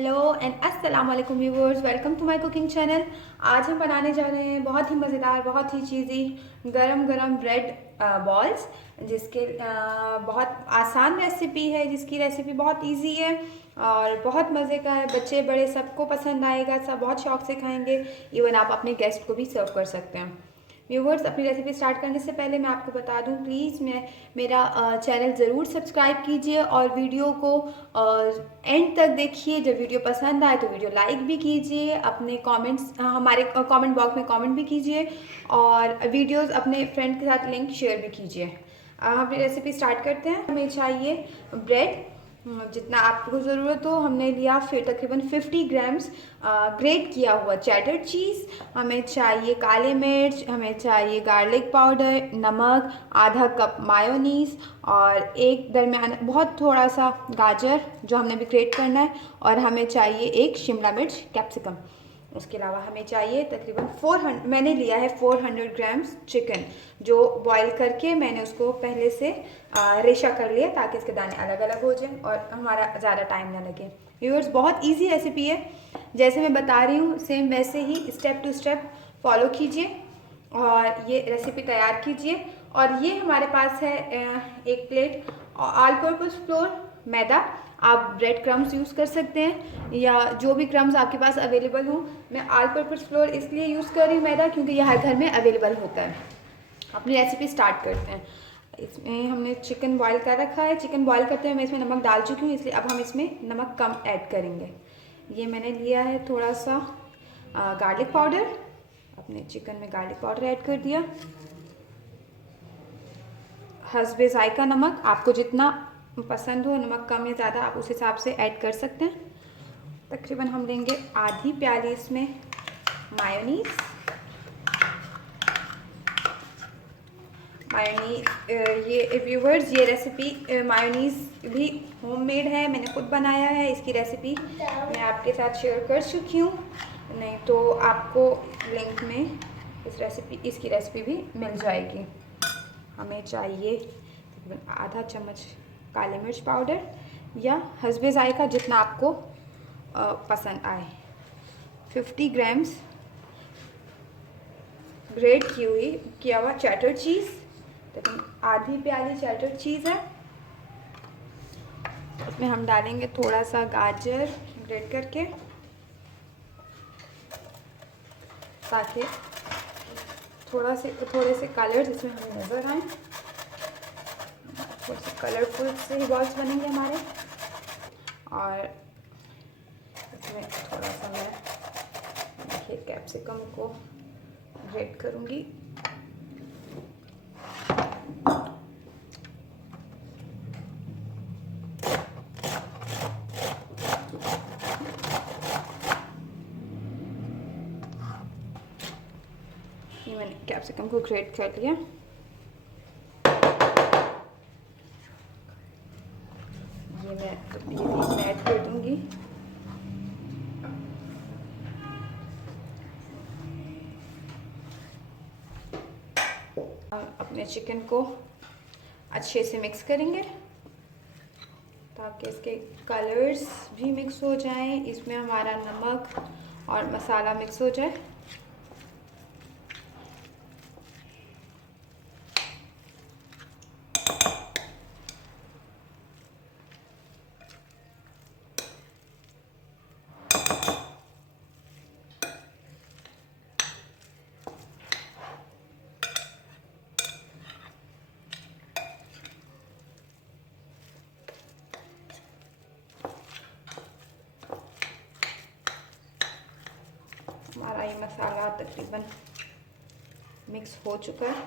Hello and अस्सलाम वालेकुम viewers, welcome to my cooking channel. आज हम बनाने जा रहे हैं बहुत ही मज़ेदार, बहुत ही चीज़ी गरम गरम ब्रेड बॉल्स, जिसके बहुत आसान रेसिपी है, जिसकी रेसिपी बहुत इजी है और बहुत मज़े का है। बच्चे बड़े सबको पसंद आएगा, सब बहुत शौक से खाएंगे। इवन आप अपने गेस्ट को भी सर्व कर सकते हैं। व्यूवर्स, अपनी रेसिपी स्टार्ट करने से पहले मैं आपको बता दूं, प्लीज़ मेरा चैनल ज़रूर सब्सक्राइब कीजिए और वीडियो को एंड तक देखिए। जब वीडियो पसंद आए तो वीडियो लाइक भी कीजिए, अपने कमेंट्स हमारे कमेंट बॉक्स में कमेंट भी कीजिए और वीडियोस अपने फ्रेंड के साथ लिंक शेयर भी कीजिए। हम अपनी रेसिपी स्टार्ट करते हैं। हमें चाहिए ब्रेड, जितना आपको ज़रूरत हो। हमने लिया फिर तकरीबन 50 ग्राम्स ग्रेट किया हुआ चेडर चीज़। हमें चाहिए काली मिर्च, हमें चाहिए गार्लिक पाउडर, नमक, आधा कप मायोनीज़ और एक दरमियान बहुत थोड़ा सा गाजर जो हमने भी ग्रेट करना है, और हमें चाहिए एक शिमला मिर्च कैप्सिकम। उसके अलावा हमें चाहिए तकरीबन 400, मैंने लिया है 400 ग्राम्स चिकन, जो बॉईल करके मैंने उसको पहले से रेशा कर लिया ताकि इसके दाने अलग अलग हो जाएं और हमारा ज़्यादा टाइम ना लगे। व्यूअर्स, बहुत इजी रेसिपी है, जैसे मैं बता रही हूँ सेम वैसे ही स्टेप टू स्टेप फॉलो कीजिए और ये रेसिपी तैयार कीजिए। और ये हमारे पास है एक प्लेट ऑल पर्पज़ फ्लोर मैदा। आप ब्रेड क्रम्स यूज़ कर सकते हैं या जो भी क्रम्स आपके पास अवेलेबल हो। मैं ऑल पर्पज़ फ्लोर इसलिए यूज़ कर रही हूँ मैदा, क्योंकि यह हर घर में अवेलेबल होता है। अपनी रेसिपी स्टार्ट करते हैं। इसमें हमने चिकन बॉईल कर रखा है। चिकन बॉईल करते हुए मैं इसमें नमक डाल चुकी हूँ, इसलिए अब हम इसमें नमक कम ऐड करेंगे। ये मैंने लिया है थोड़ा सा गार्लिक पाउडर, अपने चिकन में गार्लिक पाउडर ऐड कर दिया। हस्बे ज़ायका नमक, आपको जितना पसंद हो नमक कम या ज़्यादा आप उस हिसाब से ऐड कर सकते हैं। तकरीबन हम लेंगे आधी प्याली इसमें मायोनीज़। ये व्यूवर्स, ये रेसिपी मायोनीज़ भी होममेड है, मैंने खुद बनाया है। इसकी रेसिपी मैं आपके साथ शेयर कर चुकी हूँ, नहीं तो आपको लिंक में इसकी रेसिपी भी मिल जाएगी। हमें चाहिए तकरीबन आधा चम्मच काली मिर्च पाउडर या हस्बे ज़ायका, जितना आपको पसंद आए। 50 ग्राम्स ग्रेट किया हुआ चेडर चीज़, तकरीबन आधी प्याली चेडर चीज़ है। इसमें हम डालेंगे थोड़ा सा गाजर ग्रेट करके, ताकि थोड़े से कलर्स इसमें हमें नज़र आए। थोड़े से कलरफुल से ही बॉल्स बनेंगे हमारे। और इसमें थोड़ा सा मैं देखिए कैप्सिकम को ग्रेट करूँगी। ये मैंने कैप्सिकम को ग्रेट कर लिया। ये मैं इसमें ऐड कर दूँगी। अपने चिकन को अच्छे से मिक्स करेंगे ताकि इसके कलर्स भी मिक्स हो जाएं, इसमें हमारा नमक और मसाला मिक्स हो जाए। हमारा ये मसाला तकरीबन मिक्स हो चुका है।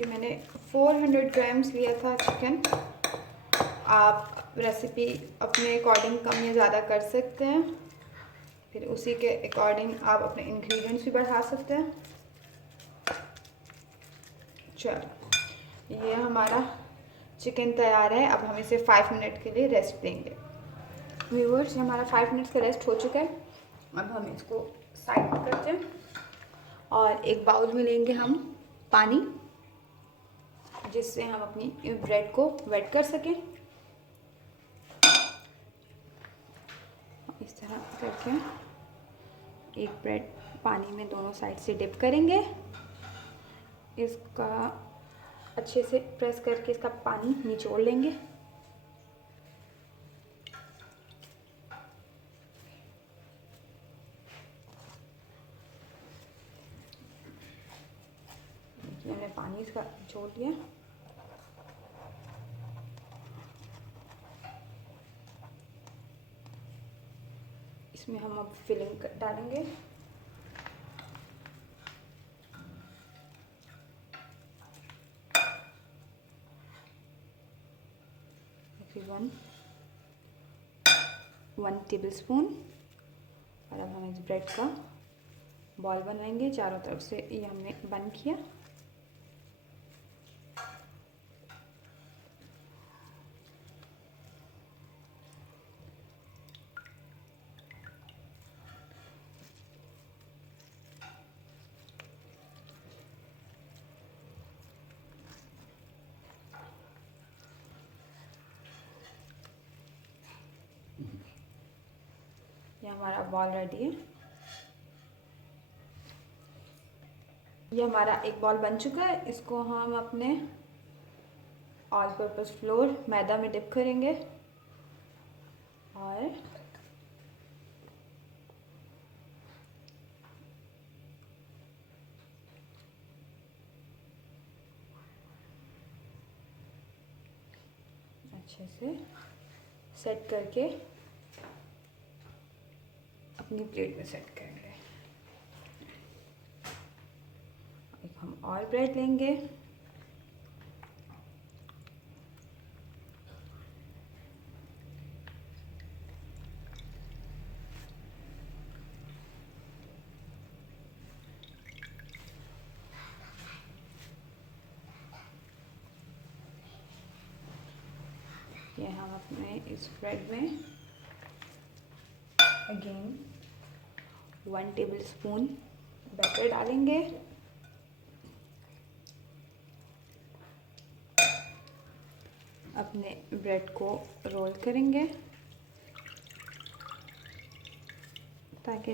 ये मैंने 400 ग्राम्स लिया था चिकन। आप रेसिपी अपने अकॉर्डिंग कम या ज़्यादा कर सकते हैं, फिर उसी के अकॉर्डिंग आप अपने इंग्रेडिएंट्स भी बढ़ा सकते हैं। चलो, ये हमारा चिकन तैयार है। अब हम इसे 5 मिनट के लिए रेस्ट देंगे। व्यूअर्स, हमारा 5 मिनट्स का रेस्ट हो चुका है। अब हम इसको साइड करते हैं और एक बाउल में लेंगे हम पानी, जिससे हम अपनी ब्रेड को वेट कर सकें। इस तरह करके एक ब्रेड पानी में दोनों साइड से डिप करेंगे। इसका अच्छे से प्रेस करके इसका पानी निचोड़ लेंगे। मैंने पानी इसका निचोड़ लिया। इसमें हम अब फिलिंग डालेंगे। One table spoon. और अब हम इस ब्रेड का बॉल बनाएंगे। चारों तरफ से ये हमने बंद किया। ये हमारा बॉल रेडी है। ये हमारा एक बॉल बन चुका है। इसको हम अपने ऑल पर्पस फ्लोर मैदा में डिप करेंगे और अच्छे से सेट करके अपनी प्लेट में सेट करेंगे। एक हम और ब्रेड लेंगे। ये हम अपने इस ब्रेड में अगेन 1 टेबल स्पून बैटर डालेंगे। अपने ब्रेड को रोल करेंगे ताकि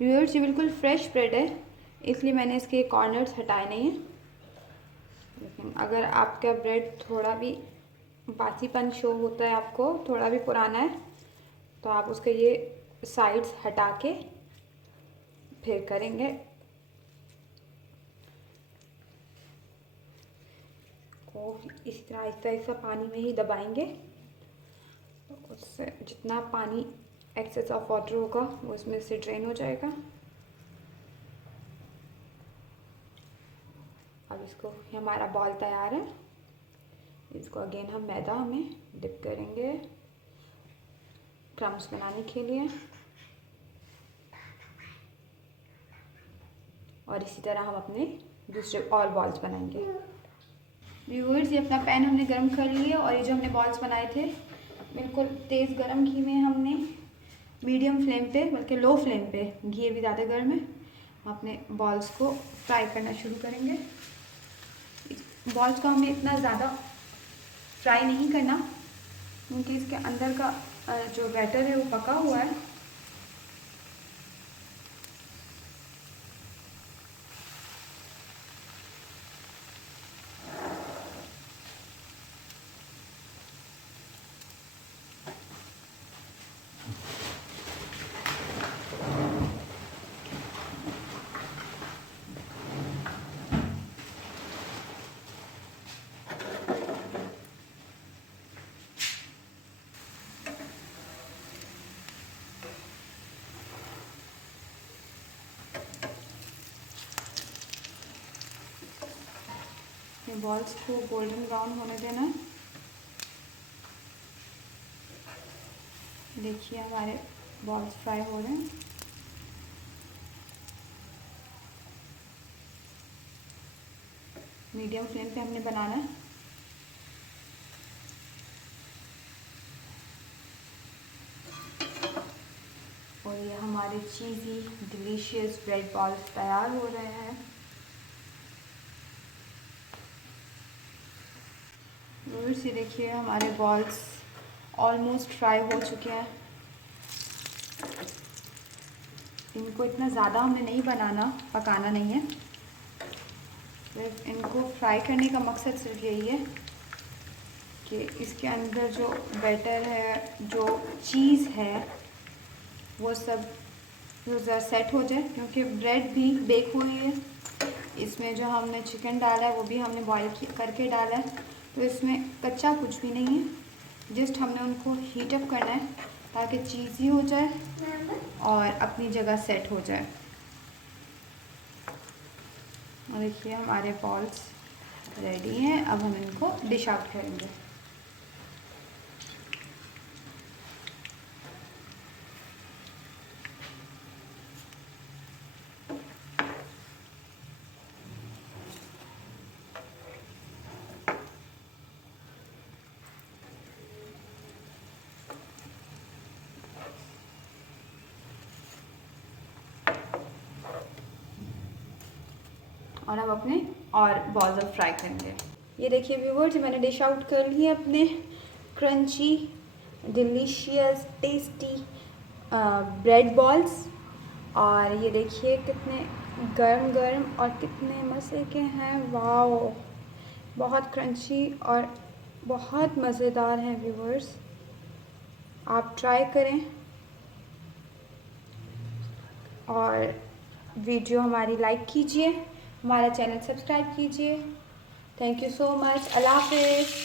व्यूअर्स, ये बिल्कुल फ्रेश ब्रेड है, इसलिए मैंने इसके कॉर्नर्स हटाए नहीं हैं। लेकिन अगर आपका ब्रेड थोड़ा भी बासीपन शो होता है, आपको थोड़ा भी पुराना है, तो आप उसके ये साइड्स हटा के फिर करेंगे। को इस तरह आहिस्ता पानी में ही दबाएंगे, तो उससे जितना पानी एक्सेस ऑफ वाटर होगा वो इसमें से ड्रेन हो जाएगा। अब इसको, हमारा बॉल तैयार है। इसको अगेन हम मैदा में डिप करेंगे क्रम्स बनाने के लिए, और इसी तरह हम अपने दूसरे और बॉल्स बनाएंगे। व्यूअर्स, ये अपना पैन हमने गर्म कर लिया और ये जो हमने बॉल्स बनाए थे बिल्कुल तेज़ गर्म घी में हमने मीडियम फ्लेम पे, बल्कि लो फ्लेम पे, घी भी ज़्यादा गर्म है, हम अपने बॉल्स को फ्राई करना शुरू करेंगे। बॉल्स को हमें इतना ज़्यादा फ्राई नहीं करना क्योंकि इसके अंदर का जो बैटर है वो पका हुआ है। बॉल्स को गोल्डन ब्राउन होने देना। देखिए हमारे बॉल्स फ्राई हो रहे हैं। मीडियम फ्लेम पे हमने बनाना है। ये हमारे चीज़ी डिलीशियस ब्रेड बॉल्स तैयार हो रहे हैं। व्यूअर्स ये देखिए हमारे बॉल्स ऑलमोस्ट फ्राई हो चुके हैं। इनको इतना ज़्यादा हमने नहीं पकाना नहीं है। सिर्फ इनको फ्राई करने का मकसद सिर्फ यही है कि इसके अंदर जो बैटर है, जो चीज़ है, वो सब ज़रा सेट हो जाए, क्योंकि ब्रेड भी बेक हुई है। इसमें जो हमने चिकन डाला है वो भी हमने बॉईल करके डाला है, तो इसमें कच्चा कुछ भी नहीं है। जस्ट हमने उनको हीट अप करना है ताकि चीज़ी हो जाए और अपनी जगह सेट हो जाए। और देखिए हमारे बॉल्स रेडी हैं। अब हम इनको डिश आउट करेंगे। और अब अपने और बॉल्स अब फ्राई करेंगे। ये देखिए व्यूअर्स, मैंने डिश आउट कर लिए अपने crunchy delicious tasty bread balls. और ये देखिए कितने गरम गरम और कितने मज़े के हैं। वाओ, बहुत क्रंची और बहुत मज़ेदार हैं व्यूअर्स। आप ट्राई करें और वीडियो हमारी लाइक कीजिए, हमारा चैनल सब्सक्राइब कीजिए। Thank you so much. अल्लाह हाफ़िज़।